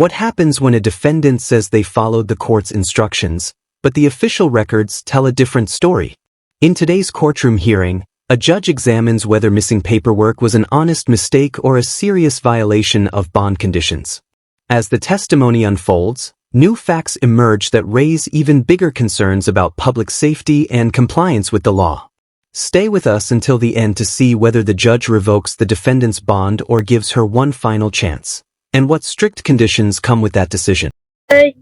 What happens when a defendant says they followed the court's instructions, but the official records tell a different story? In today's courtroom hearing, a judge examines whether missing paperwork was an honest mistake or a serious violation of bond conditions. As the testimony unfolds, new facts emerge that raise even bigger concerns about public safety and compliance with the law. Stay with us until the end to see whether the judge revokes the defendant's bond or gives her one final chance, and what strict conditions come with that decision.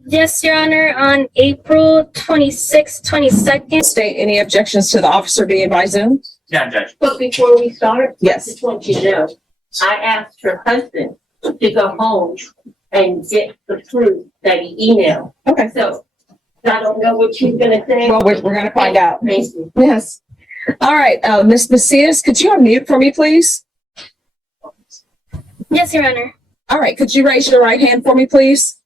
Yes, Your Honor, on April 26, 22nd. State any objections to the officer being by Zoom? Yeah, Judge. But before we start, I Yes. just want you to know, I asked her husband to go home and get the proof that he emailed. Okay. So I don't know what she's gonna say. Well, we're going to find out. Thank you. Yes. All right, Ms. Macias, could you unmute for me, please? Yes, Your Honor. All right, could you raise your right hand for me, please?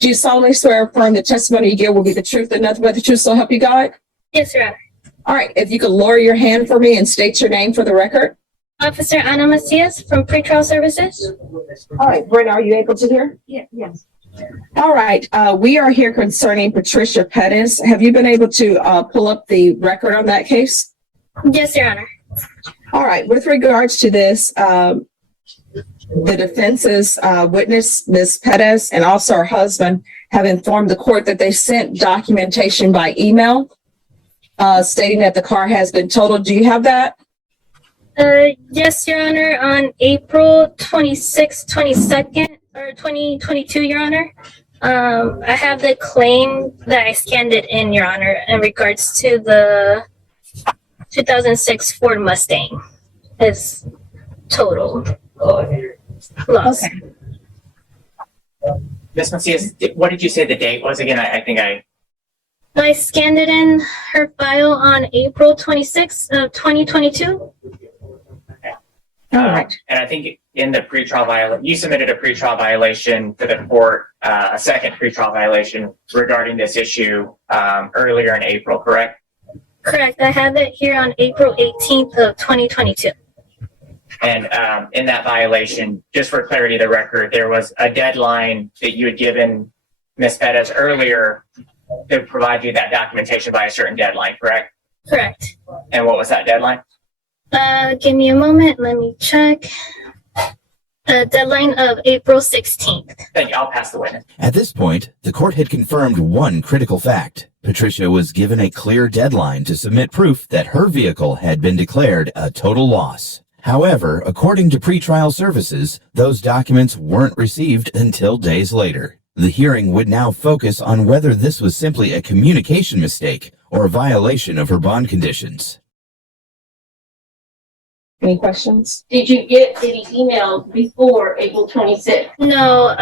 Do you solemnly swear or affirm the testimony you give will be the truth and nothing but the truth, so help you God? Yes, Your Honor. All right, if you could lower your hand for me and state your name for the record. Officer Ana Macias from Pretrial Services. All right, Brenda, are you able to hear? Yes. All right, we are here concerning Patricia Pettis. Have you been able to pull up the record on that case? Yes, Your Honor. All right, with regards to this, the defense's witness, Ms. Pettis, and also her husband have informed the court that they sent documentation by email stating that the car has been totaled. Do you have that? Yes, Your Honor, on April 26, 22nd, or 2022, Your Honor. I have the claim that I scanned it in, Your Honor, in regards to the 2006 Ford Mustang is total loss. Okay. Ms. Macias, what did you say the date was again? I think I scanned it in her file on April 26th of 2022. All right. And I think in the pretrial violation, you submitted a pretrial violation to the court, a second pretrial violation regarding this issue earlier in April, correct? Correct. I have it here on April 18th of 2022. And in that violation, just for clarity of the record, there was a deadline that you had given Ms. Pettis earlier to provide you that documentation by a certain deadline, correct? Correct. And what was that deadline? Give me a moment. Let me check. Deadline of April 16th. Thank you. I'll pass the witness. At this point, the court had confirmed one critical fact. Patricia was given a clear deadline to submit proof that her vehicle had been declared a total loss. However, according to pretrial services, those documents weren't received until days later. The hearing would now focus on whether this was simply a communication mistake or a violation of her bond conditions. Any questions? Did you get any emails before April 26th? No,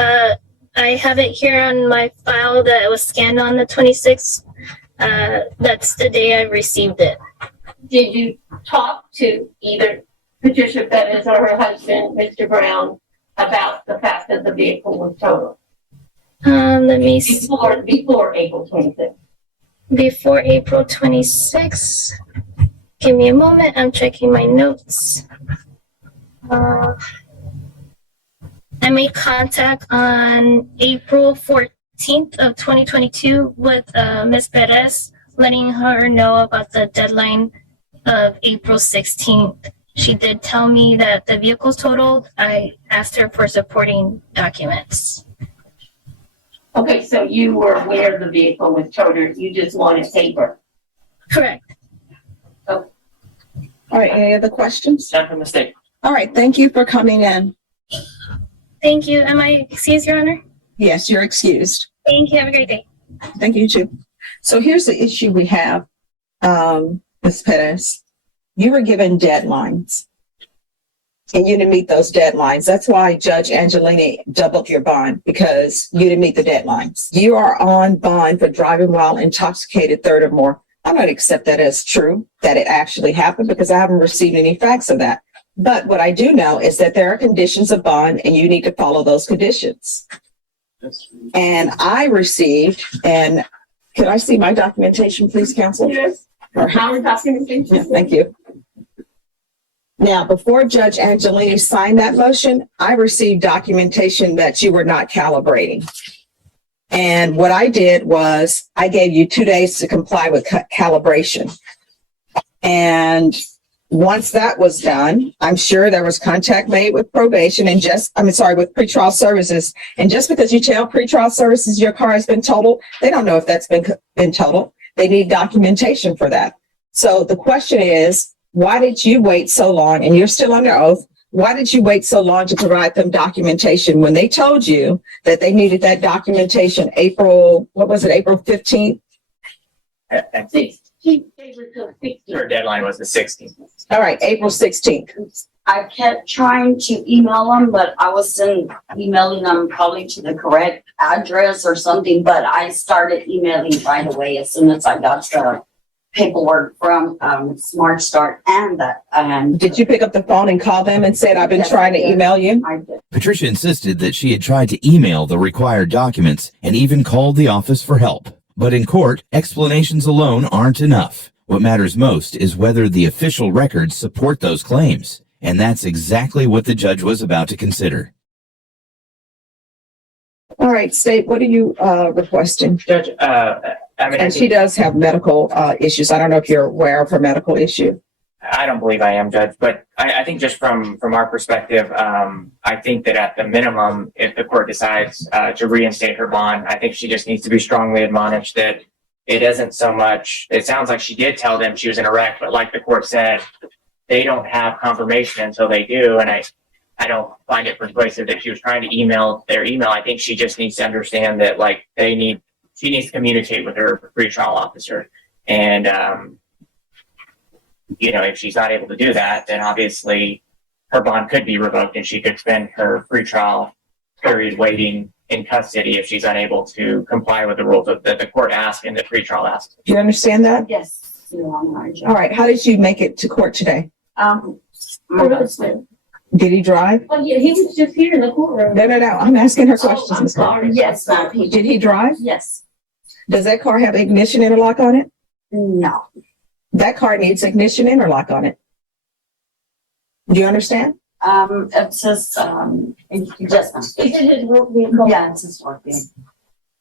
I have it here on my file that it was scanned on the 26th. That's the day I received it. Did you talk to either Patricia Pettis or her husband, Mr. Brown, about the fact that the vehicle was totaled? Let me see. Before April 26th. Before April 26th. Give me a moment. I'm checking my notes. I made contact on April 14th of 2022 with Ms. Perez, letting her know about the deadline of April 16th. She did tell me that the vehicle's totaled. I asked her for supporting documents. Okay, so you were aware the vehicle was totaled. You just wanted paper. Correct. All right, any other questions? None from the state. All right, thank you for coming in. Thank you. Am I excused, Your Honor? Yes, you're excused. Thank you. Have a great day. Thank you, too. So here's the issue we have, Ms. Pettis. You were given deadlines, and you didn't meet those deadlines. That's why Judge Angelini doubled your bond, because you didn't meet the deadlines. You are on bond for driving while intoxicated, third or more. I'm going to accept that as true, that it actually happened, because I haven't received any facts of that. But what I do know is that there are conditions of bond, and you need to follow those conditions. And I received, and could I see my documentation, please, counsel? Yes. Or how? Our documentation. Yeah, thank you. Now, before Judge Angelini signed that motion, I received documentation that you were not calibrating. And what I did was I gave you 2 days to comply with calibration. And once that was done, I'm sure there was contact made with probation and with pretrial services. And just because you tell pretrial services your car has been totaled, they don't know if that's been totaled. They need documentation for that. So the question is, why did you wait so long? And you're still under oath. Why did you wait so long to provide them documentation when they told you that they needed that documentation April 15th? She gave her till 16. Her deadline was the 16th. All right, April 16th. I kept trying to email them, but I wasn't emailing them probably to the correct address or something, but I started emailing right away as soon as I got the paperwork from Smart Start and Did you pick up the phone and call them and said, I've been trying to email you? I did. Patricia insisted that she had tried to email the required documents and even called the office for help. But in court, explanations alone aren't enough. What matters most is whether the official records support those claims. And that's exactly what the judge was about to consider. All right, State, what are you requesting? Judge, And she does have medical issues. I don't know if you're aware of her medical issue. I don't believe I am, Judge, but I think just from our perspective, I think that at the minimum, if the court decides to reinstate her bond, I think she just needs to be strongly admonished that it isn't so much, it sounds like she did tell them she was in a wreck, but like the court said, they don't have confirmation until they do, and I don't find it persuasive that she was trying to email their email. I think she just needs to understand that she needs to communicate with her pretrial officer. And, if she's not able to do that, then obviously her bond could be revoked and she could spend her pretrial period waiting in custody if she's unable to comply with the rules that the court asked and the pretrial asked. Do you understand that? Yes. All right, how did you make it to court today? My husband. Did he drive? Oh, yeah, he was just here in the courtroom. No. I'm asking her questions, I'm Ms. Clark. sorry. Yes, ma'am. Did he drive? Yes. Does that car have ignition interlock on it? No. That car needs ignition interlock on it. Do you understand? It says, yes, ma'am. Is it his work vehicle? Yeah, it's his work vehicle.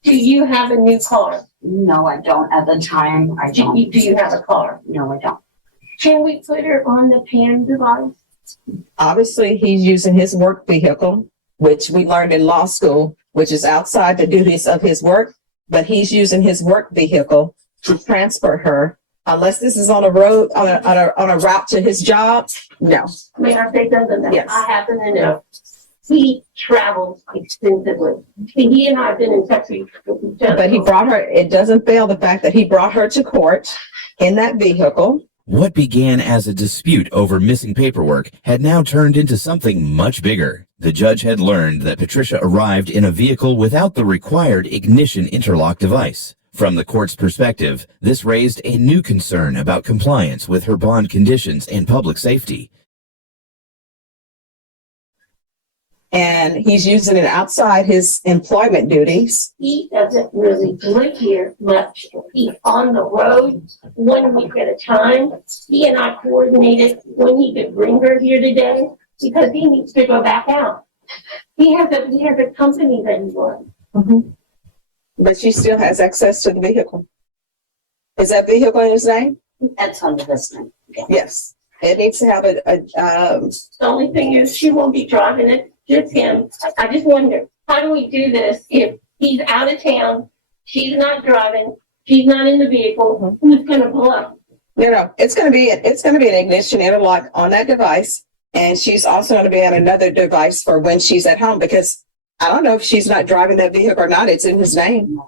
Do you have a new car? No, I don't. At the time, I Do don't. you have a car? No, I don't. Can we put her on the PAN device? Obviously, he's using his work vehicle, which we learned in law school, which is outside the duties of his work, but he's using his work vehicle to transfer her. Unless this is on a road, on a route to his job, no. May I say something that Yes. I happen to know? He travels extensively. He and I have been in touch with each other. But he brought her, it doesn't fail the fact that he brought her to court in that vehicle. What began as a dispute over missing paperwork had now turned into something much bigger. The judge had learned that Patricia arrived in a vehicle without the required ignition interlock device. From the court's perspective, this raised a new concern about compliance with her bond conditions and public safety. And he's using it outside his employment duties. He doesn't really live here much. He's on the road 1 week at a time. He and I coordinated when he could bring her here today because he needs to go back out. He has a company that he runs. But she still has access to the vehicle. Is that vehicle in his name? That's under this name. Yeah. Yes. It needs to have The only thing is she won't be driving it, just him. I just wonder, how do we do this if he's out of town, she's not driving, she's not in the vehicle, who's gonna pull up? No, it's gonna be an ignition interlock on that device. And she's also gonna be on another device for when she's at home, because I don't know if she's not driving that vehicle or not. It's in his name.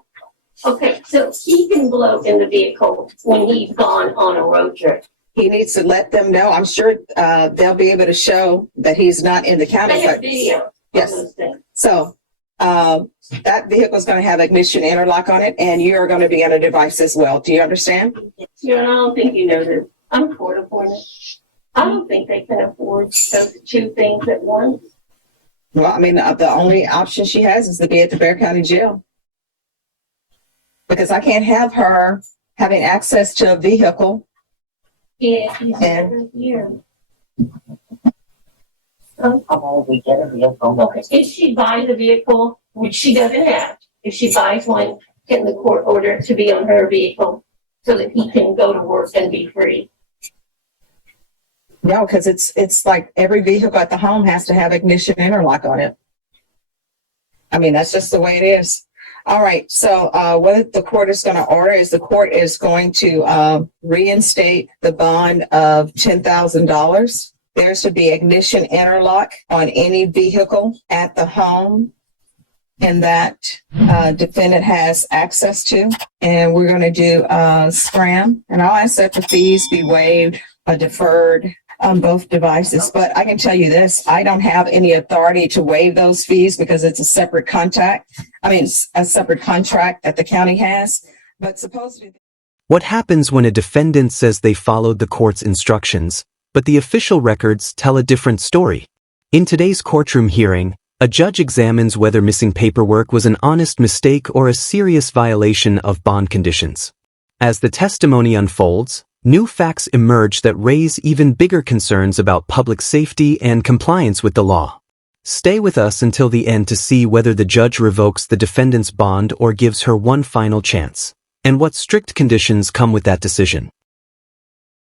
Okay, so he can blow in the vehicle when he's gone on a road trip. He needs to let them know. I'm sure they'll be able to show that he's not in the county. They have video of Yes. those things. So that vehicle is going to have ignition interlock on it, and you are going to be on a device as well. Do you understand? You know, I don't think you know this. I'm court appointed. I don't think they can afford those two things at once. Well, I mean, the only option she has is to be at the Bexar County Jail. Because I can't have her having access to a vehicle. Yeah, he's And- over here. How will we get a vehicle? Okay, if she buys a vehicle, which she doesn't have, if she buys one, can the court order it to be on her vehicle so that he can go to work and be free? No, because it's like every vehicle at the home has to have ignition interlock on it. I mean, that's just the way it is. All right, so what the court is going to order is the court is going to reinstate the bond of $10,000. There should be ignition interlock on any vehicle at the home and that defendant has access to. And we're going to do SCRAM. And I'll ask that the fees be waived or deferred on both devices. But I can tell you this, I don't have any authority to waive those fees because it's a separate a separate contract that the county has. But supposedly... What happens when a defendant says they followed the court's instructions, but the official records tell a different story? In today's courtroom hearing, a judge examines whether missing paperwork was an honest mistake or a serious violation of bond conditions. As the testimony unfolds, new facts emerge that raise even bigger concerns about public safety and compliance with the law. Stay with us until the end to see whether the judge revokes the defendant's bond or gives her one final chance, and what strict conditions come with that decision.